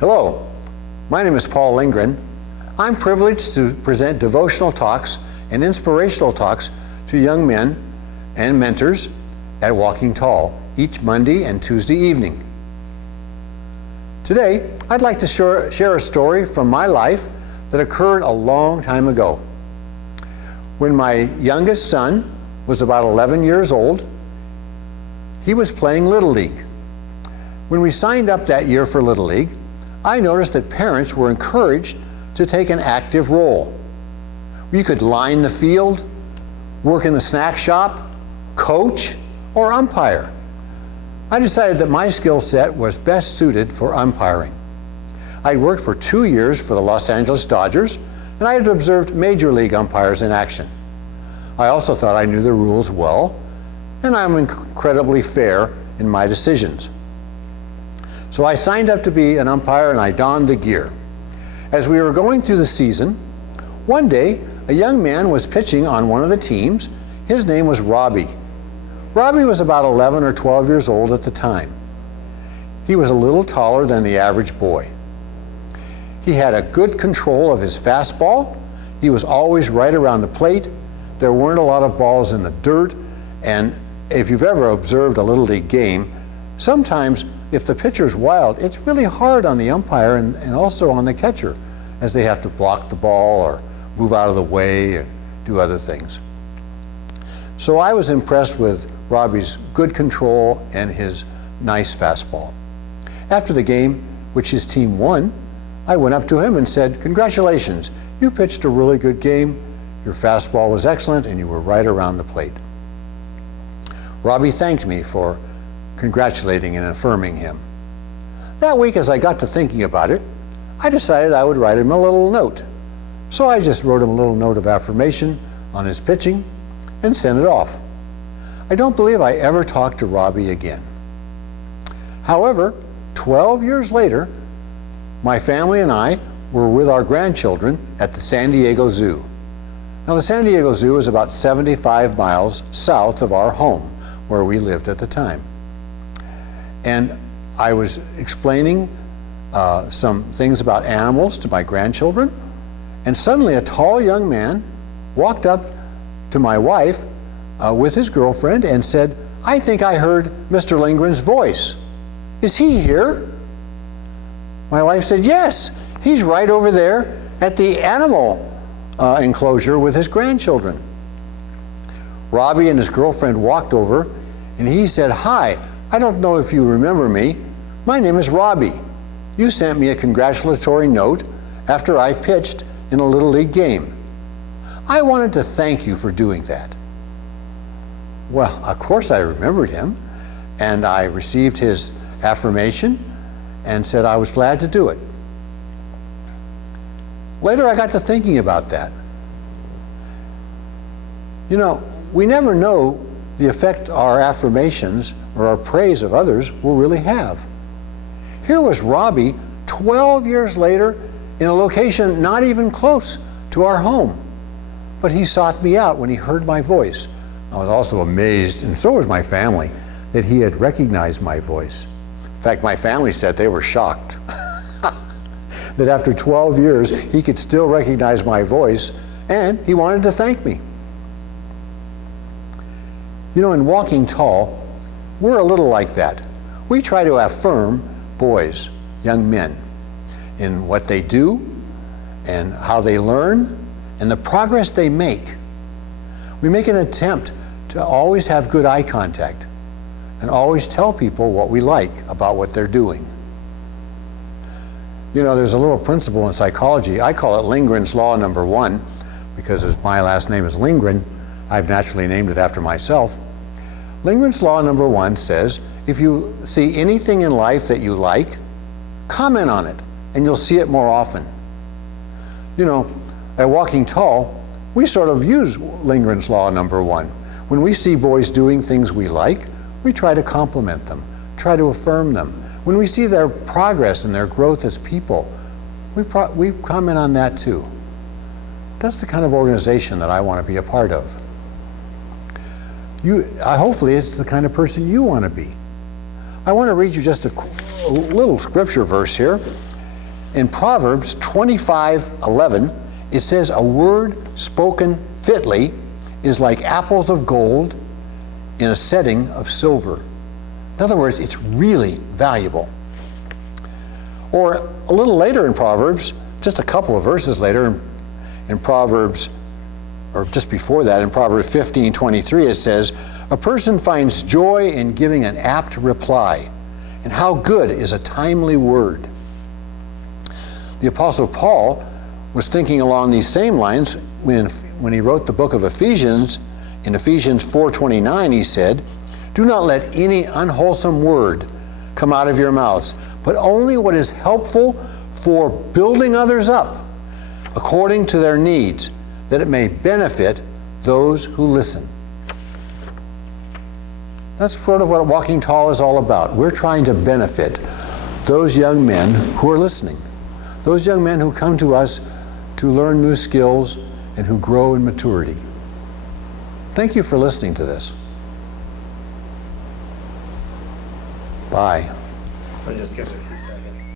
Hello, my name is Paul Lindgren. I'm privileged to present devotional talks and inspirational talks to young men and mentors at Walking Tall each Monday and Tuesday evening. Today, I'd like to share a story from my life that occurred a long time ago. When my youngest son was about 11 years old, he was playing Little League. When we signed up that year for Little League, I noticed that parents were encouraged to take an active role. You could line the field, work in the snack shop, coach, or umpire. I decided that my skill set was best suited for umpiring. I'd worked for 2 years for the Los Angeles Dodgers, and I had observed major league umpires in action. I also thought I knew the rules well, and I'm incredibly fair in my decisions. So I signed up to be an umpire and I donned the gear. As we were going through the season, one day a young man was pitching on one of the teams. His name was Robbie. Robbie was about 11 or 12 years old at the time. He was a little taller than the average boy. He had a good control of his fastball. He was always right around the plate. There weren't a lot of balls in the dirt, and if you've ever observed a Little League game, sometimes if the pitcher's wild, it's really hard on the umpire and also on the catcher, as they have to block the ball or move out of the way and do other things. So I was impressed with Robbie's good control and his nice fastball. After the game, which his team won, I went up to him and said, "Congratulations, you pitched a really good game. Your fastball was excellent and you were right around the plate." Robbie thanked me for congratulating and affirming him. That week, as I got to thinking about it, I decided I would write him a little note. So I just wrote him a little note of affirmation on his pitching and sent it off. I don't believe I ever talked to Robbie again. However, 12 years later, my family and I were with our grandchildren at the San Diego Zoo. Now, the San Diego Zoo is about 75 miles south of our home, where we lived at the time. And I was explaining some things about animals to my grandchildren, and suddenly a tall young man walked up to my wife with his girlfriend and said, "I think I heard Mr. Lindgren's voice. Is he here?" My wife said, "Yes, he's right over there at the animal enclosure with his grandchildren." Robbie and his girlfriend walked over, and he said, "Hi, I don't know if you remember me. My name is Robbie. You sent me a congratulatory note after I pitched in a Little League game. I wanted to thank you for doing that." Well, of course I remembered him, and I received his affirmation and said I was glad to do it. Later I got to thinking about that. You know, we never know the effect our affirmations or our praise of others will really have. Here was Robbie 12 years later in a location not even close to our home, but he sought me out when he heard my voice. I was also amazed, and so was my family, that he had recognized my voice. In fact, my family said they were shocked that after 12 years he could still recognize my voice, and he wanted to thank me. You know, in Walking Tall, we're a little like that. We try to affirm boys, young men, in what they do and how they learn and the progress they make. We make an attempt to always have good eye contact and always tell people what we like about what they're doing. You know, there's a little principle in psychology. I call it Lindgren's Law number 1, because as my last name is Lindgren, I've naturally named it after myself. Lindgren's Law number 1 says, if you see anything in life that you like, comment on it, and you'll see it more often. You know, at Walking Tall, we sort of use Lindgren's Law number 1. When we see boys doing things we like, we try to compliment them, try to affirm them. When we see their progress and their growth as people, we comment on that too. That's the kind of organization that I want to be a part of. Hopefully it's the kind of person you want to be. I want to read you just a little scripture verse here. In Proverbs 25:11, it says, "A word spoken fitly is like apples of gold in a setting of silver." In other words, it's really valuable. Or a little later in Proverbs, just a couple of verses later, in Proverbs, or just before that, in Proverbs 15:23, it says, "A person finds joy in giving an apt reply, and how good is a timely word." The Apostle Paul was thinking along these same lines when he wrote the book of Ephesians. In Ephesians 4:29, he said, "Do not let any unwholesome word come out of your mouths, but only what is helpful for building others up according to their needs, that it may benefit those who listen." That's sort of what Walking Tall is all about. We're trying to benefit those young men who are listening, those young men who come to us to learn new skills and who grow in maturity. Thank you for listening to this. Bye. I'll just give it a few seconds.